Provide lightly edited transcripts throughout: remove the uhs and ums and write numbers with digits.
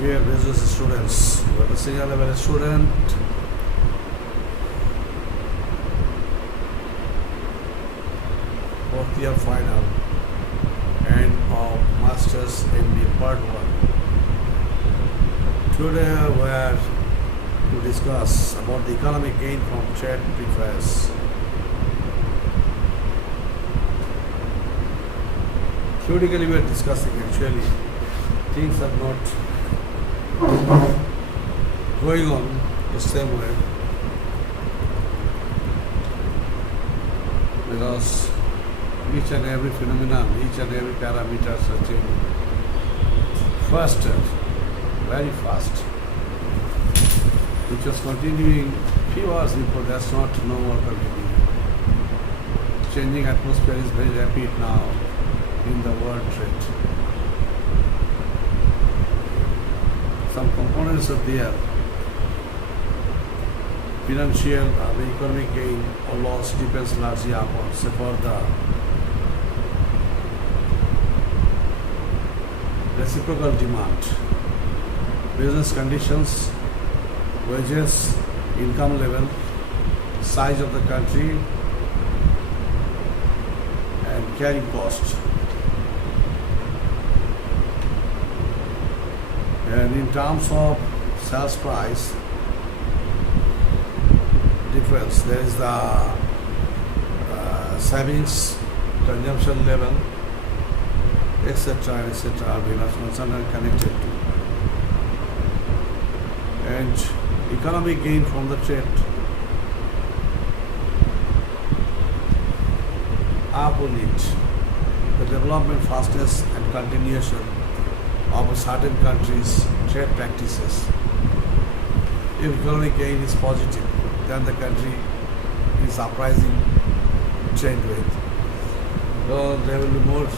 Dear business students, you are the senior level student. Fourth year final and of Masters MBA Part-1. Today we are to discuss about the economic gain from trade preface. Theoretically we are discussing, actually things are not going on the same way, because each and every phenomenon, each and every parameters are changing faster, very fast, which was continuing few hours before. That's not no more continuing. Changing atmosphere is very rapid now in the world trade. Some components are there. Financial, the economic gain or loss depends largely upon, say, for the reciprocal demand, business conditions, wages, income level, size of the country, and carrying cost. And in terms of sales price difference, there is the savings, consumption level, etc. are very much concerned and connected to. And economic gain from the trade upon it, the development fastness and continuation of a certain country's trade practices. If economic gain is positive, then the country is uprising trade with. So they will be more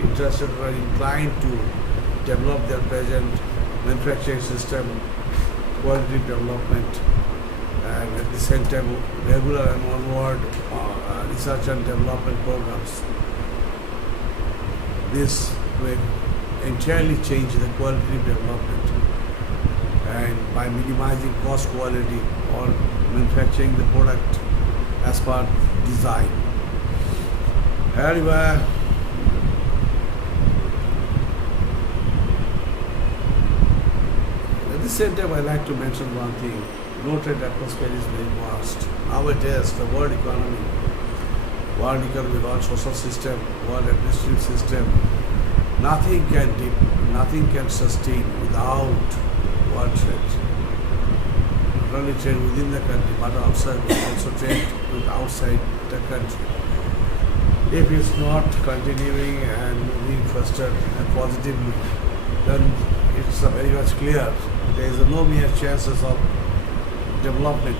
interested or inclined to develop their present manufacturing system, quality development, and at the same time regular and onward research and development programs. This will entirely change the quality development, and by minimizing cost, quality, or manufacturing the product as per design. Anyway, at the same time I like to mention one thing. No trade atmosphere is very vast. Nowadays the world economy, world social system, world administrative system, nothing can sustain without world trade. Not only trade within the country, but also trade with outside the country. If it's not continuing and moving faster and positively, then it's very much clear there is no mere chances of development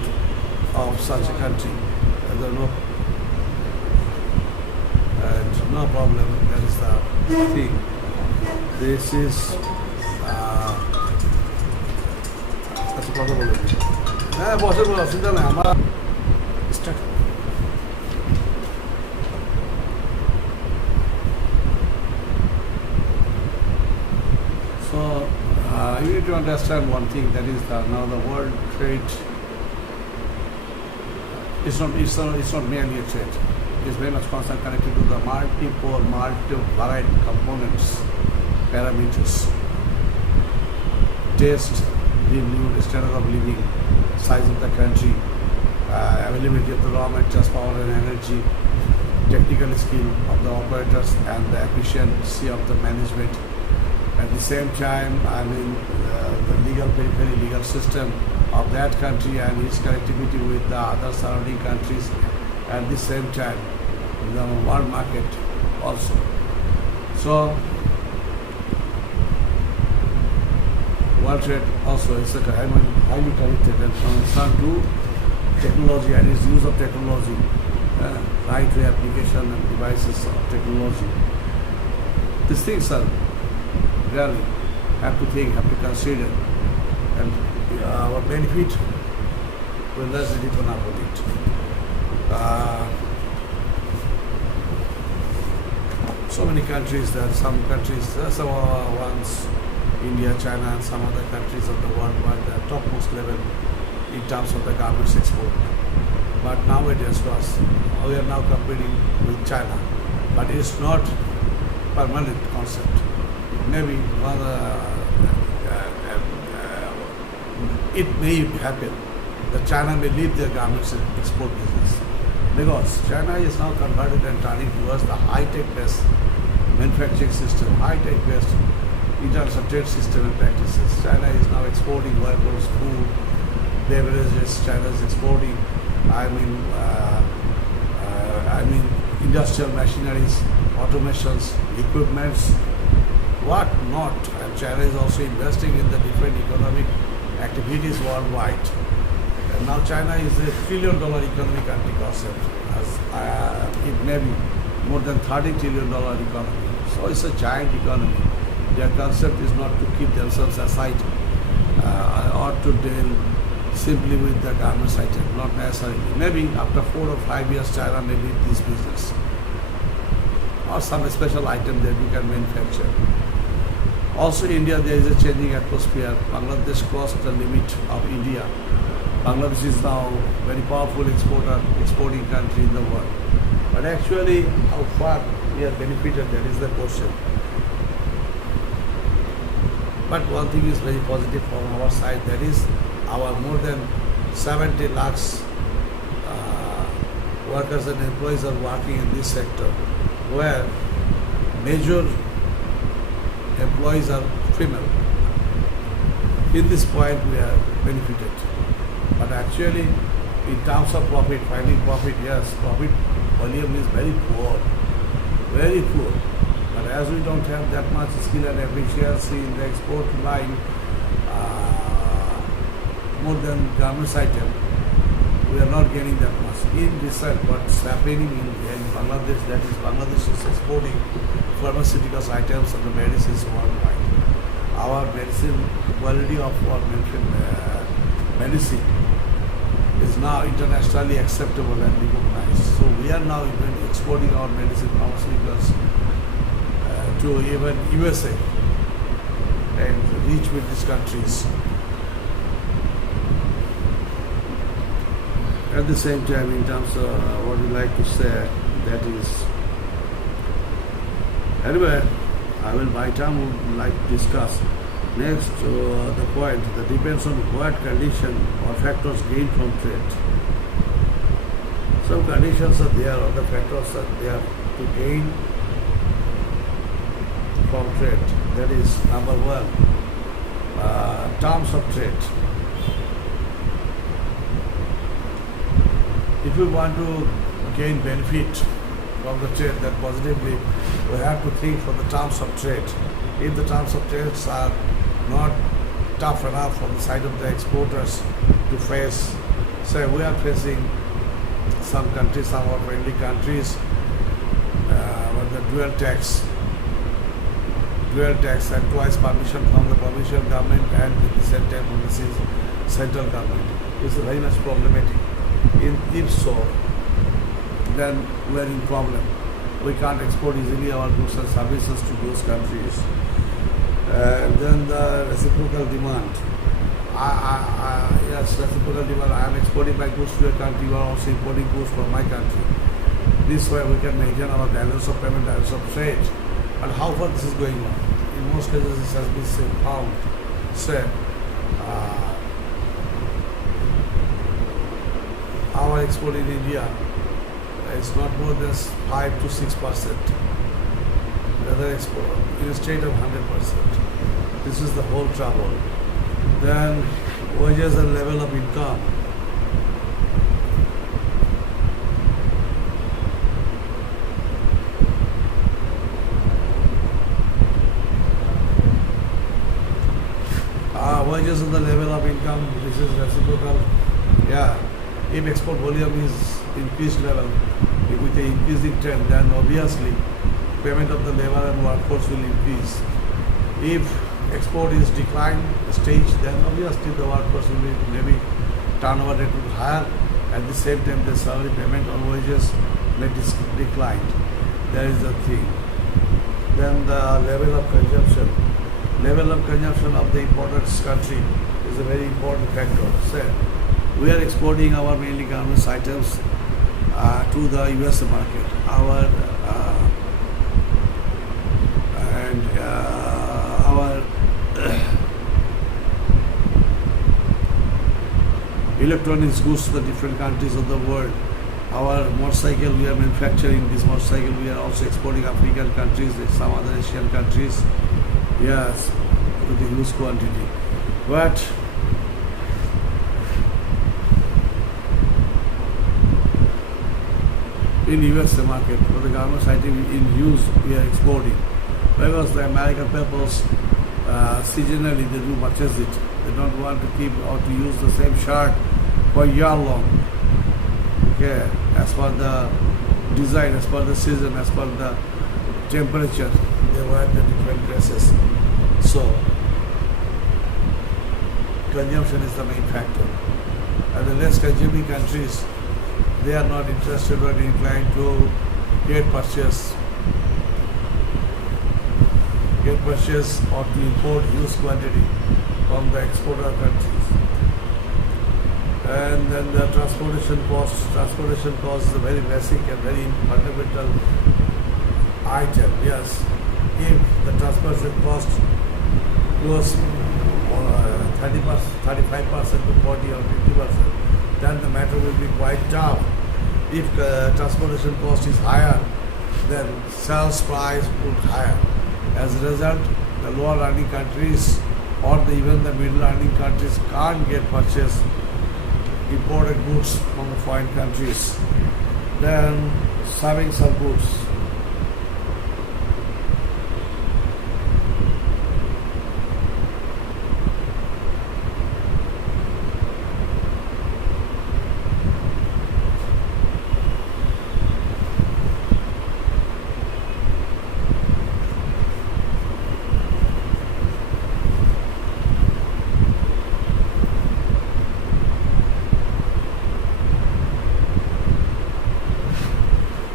of such a country. There are no problem. That is the thing. This is আচ্ছা কথা বলে হ্যাঁ বসে বলে অসুবিধা নেই আমার start. So you need to understand one thing, that is that now the world trade is not merely a trade. Is very much constant connected to the multi-varied components, parameters, taste, livelihood, standard of living, size of the country, availability of the raw materials, power and energy, technical skill of the operators, and the efficiency of the management. At the same time, the legal system of that country and its connectivity with the other surrounding countries. At the same time, the world market also. So, world trade also is highly connected and concerned to technology and its use of technology, right way application and devices of technology. These things are really have to think, have to consider, and our benefit will less depend upon it. So many countries, some countries, some ones India, China, and some other countries of the world were the topmost level in terms of the garments export. But nowadays, we are now competing with China. But it's not permanent concept. Maybe it may happen that China may leave their garments export business, because China is now converted and turning towards the high-tech based manufacturing system, high-tech based international trade system and practices. China is now exporting workers, food, beverages. China is exporting, industrial machineries, automations, equipments, what not. And China is also investing in the different economic activities worldwide. And now China is a $1 trillion economic country concept. It may be more than $30 trillion economy. So it's a giant economy. Their concept is not to keep themselves aside or to deal simply with the garments item, not necessarily. Maybe after 4 or 5 years, China may leave this business, or some special item that we can manufacture. Also, India, there is a changing atmosphere. Bangladesh crossed the limit of India. Bangladesh is now a very powerful exporting country in the world. But actually, how far we are benefited, that is the question. But one thing is very positive from our side, that is our more than 70 lakhs workers and employees are working in this sector, where major employees are female. In this point, we are benefited. But actually, in terms of profit, finding profit, yes, profit volume is very poor, very poor. But as we don't have that much skill and efficiency in the export line, more than garments item, we are not getting that much. In result, what's happening in Bangladesh, that is Bangladesh is exporting pharmaceuticals items and the medicines worldwide. Our medicine, quality of our medicine is now internationally acceptable and recognized. So we are now even exporting our medicine pharmaceuticals to even USA and reach with these countries. At the same time, in terms of what we like to say, that is, anyway, I will by time would like to discuss. Next, the point that depends on what condition or factors gained from trade. Some conditions are there, other factors are there to gain from trade. That is number one, terms of trade. If we want to gain benefit from the trade, then positively, we have to think for the terms of trade. If the terms of trades are not tough enough from the side of the exporters to face, say we are facing some countries, some of our friendly countries, with the dual tax and twice permission from the provincial government and at the same time from the central government. It's very much problematic. If so, then we are in problem. We can't export easily our goods and services to those countries. Then the reciprocal demand. Yes, reciprocal demand. I am exporting my goods to a country, you are also importing goods from my country. This way we can maintain our balance of payment, balance of trade. But how far this is going on? In most cases, this has been found, say, our export in India is not more than 5 to 6%. The other export in a state of 100%. This is the whole trouble. Then wages and level of income. Wages and the level of income, this is reciprocal. Yeah. If export volume is increased level, with the increasing trend, then obviously payment of the labor and workforce will increase. If export is decline stage, then obviously the workforce will be maybe turnover rate will be higher. At the same time, the salary payment on wages may decline. That is the thing. Then the level of consumption. level of consumption of the imported country is a very important factor. So, we are exporting our mainly garments items to the US market. Our electronics goods to the different countries of the world. Our motorcycle, we are manufacturing this motorcycle. We are also exporting African countries, some other Asian countries. Yes, with a huge quantity. But in US market, for the garments item in use, we are exporting. Because the American peoples seasonally they do purchase it. They don't want to keep or to use the same shirt for a year long. Okay, as per the design, as per the season, as per the temperature, they wear the different dresses. So, consumption is the main factor. And the less consuming countries, they are not interested or inclined to get purchase or to import huge quantity from the exporter countries. And then the transportation cost is a very basic and very fundamental item. Yes, if the transportation cost goes 35% to 40 or 50%, then the matter will be quite tough. If transportation cost is higher, then sales price would higher. As a result, the lower earning countries or even the middle earning countries can't get purchase imported goods from the foreign countries. Then serving some goods.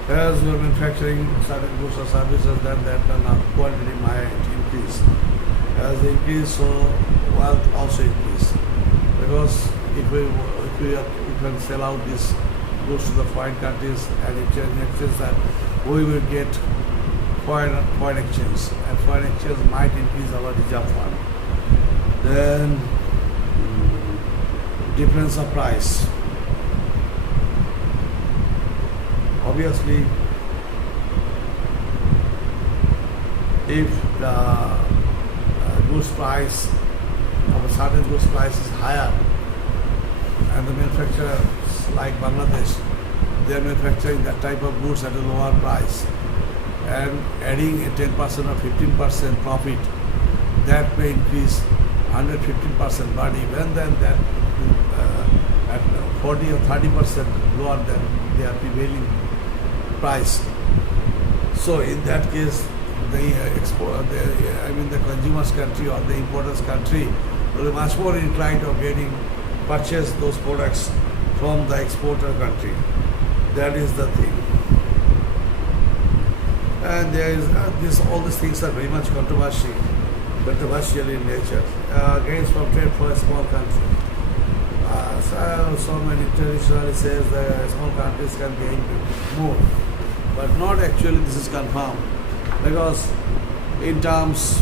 As we are manufacturing certain goods or services, then that quantity might increase. As they increase, so wealth also increase. Because if we can sell out these goods to the foreign countries and exchange that, we will get foreign exchange, and foreign exchange might increase our reserve fund. Then difference of price. Obviously, if the goods price of a certain goods price is higher, and the manufacturers like Bangladesh, they are manufacturing that type of goods at a lower price, and adding a 10% or 15% profit, that may increase 115%, but even then that at 40 or 30% lower than their prevailing price. So in that case, the consumer's country or the importer's country will be much more inclined of purchase those products from the exporter country. That is the thing. And there is all these things are very much controversial in nature. Gains from trade for a small country. So many traditionally says that small countries can gain more, but not actually this is confirmed, because in terms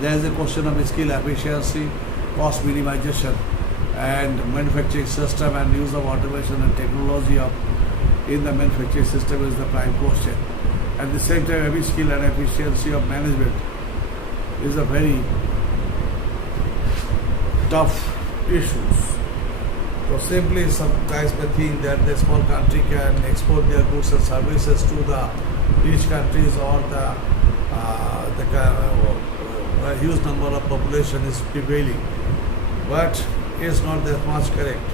there is a question of skill efficiency, cost minimization, and manufacturing system and use of automation and technology in the manufacturing system is the prime question. At the same time, every skill and efficiency of management is a very tough issues. So simply some guys may think that the small country can export their goods and services to the rich countries, or a huge number of population is prevailing. But it's not that much correct.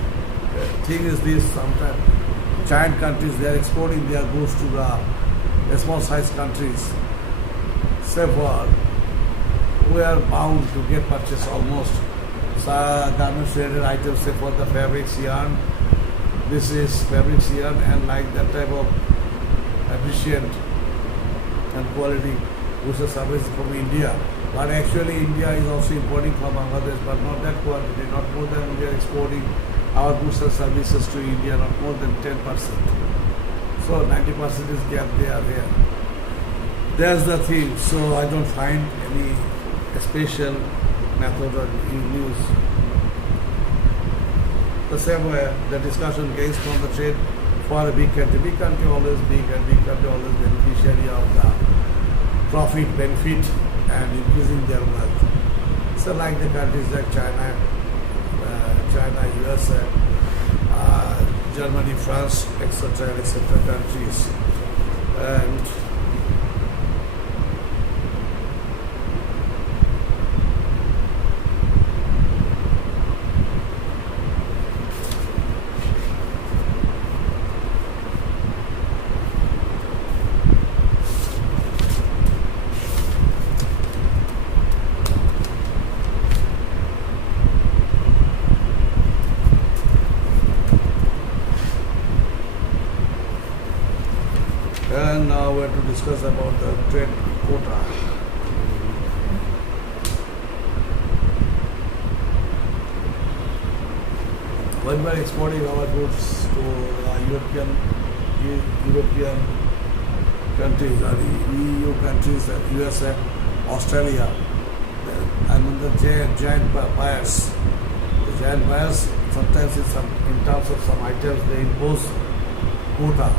The thing is this, sometimes giant countries, they are exporting their goods to the small sized countries. Therefore, we are bound to get purchase almost garments related items, say for the fabrics, yarn. This is fabrics, yarn, and like that type of efficient and quality goods and services from India. But actually India is also importing from Bangladesh, but not that quantity, not more than we are exporting our goods and services to India, not more than 10%. So 90% is gap they are there. That's the thing. So I don't find any special method or news. The same way the discussion gains from the trade for a big country. Big country always big and big country always beneficiary of the profit, benefit and increasing their wealth. So like the countries like China, USA, Germany, France, etc., countries. And now we have to discuss about the trade quota. When we are exporting our goods to European countries, or EU countries, USA, Australia, and the giant buyers. The giant buyers sometimes in terms of some items they impose quota.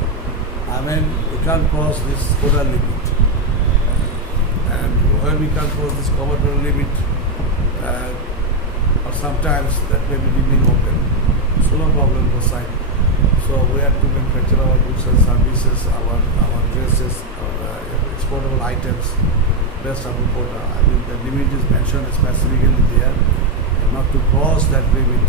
I mean, we can't cross this quota limit. And when we can't cross this quota limit, or sometimes that may be leaving open. So no problem for side. So we have to manufacture our goods and services, our dresses, our exportable items based on quota. I mean, the limit is mentioned specifically there, not to cross that limit.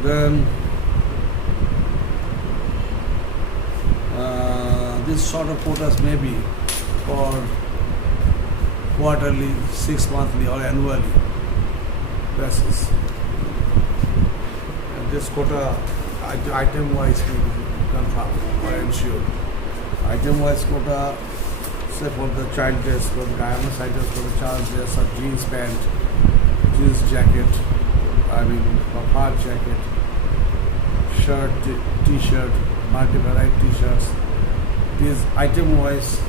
Then this sort of quotas may be for quarterly, 6 monthly or annually basis. And this quota item wise will be confirmed or ensured. Item wise quota, say for the child dress, for the garments items for the child dress, or jeans pant, jeans jacket, I mean a hard jacket, shirt, t-shirt, multi-variety t-shirts. These item-wise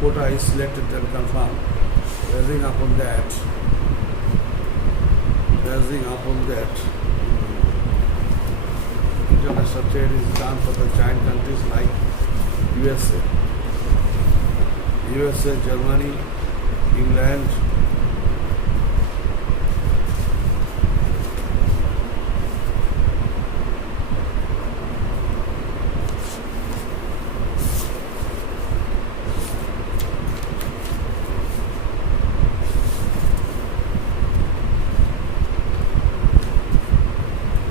quota is selected and confirmed. Basing upon that, international trade is done for the giant countries like USA, Germany, England,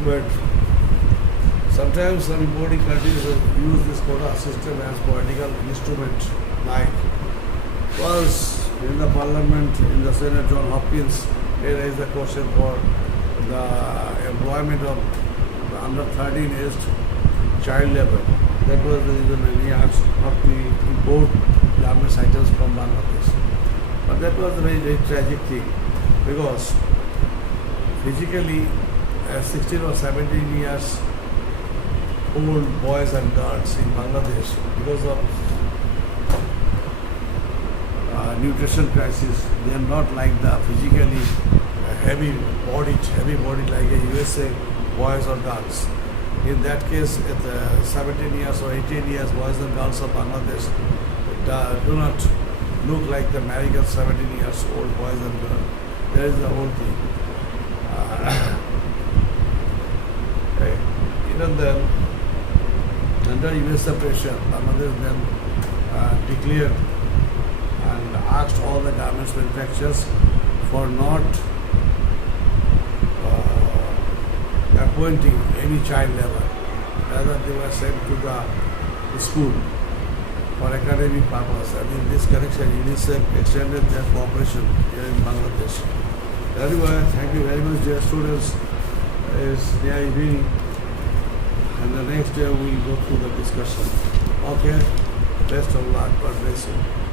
but sometimes some importing countries use this quota system as political instrument. Like was in the Parliament, in the Senate, John Hopkins raised the question for the employment of the under 13 aged child labor. That was the reason when he asked not to import garments items from Bangladesh. But that was a very, very tragic thing, because physically 16 or 17 years old boys and girls in Bangladesh, because of nutrition crisis, they are not like the physically heavy bodied like a USA boys or girls. In that case, at 17 years or 18 years, boys and girls of Bangladesh do not look like the American 17 years old boys and girls. That is the whole thing. Even then, under USA pressure, Bangladesh then declared and asked all the garments manufacturers for not appointing any child labor. Rather, they were sent to the school for academic purpose. And in this connection, UNICEF extended their cooperation here in Bangladesh. Anyway, thank you very much, dear students. It's near evening, and the next day we'll go through the discussion. Okay, best of luck. God bless you.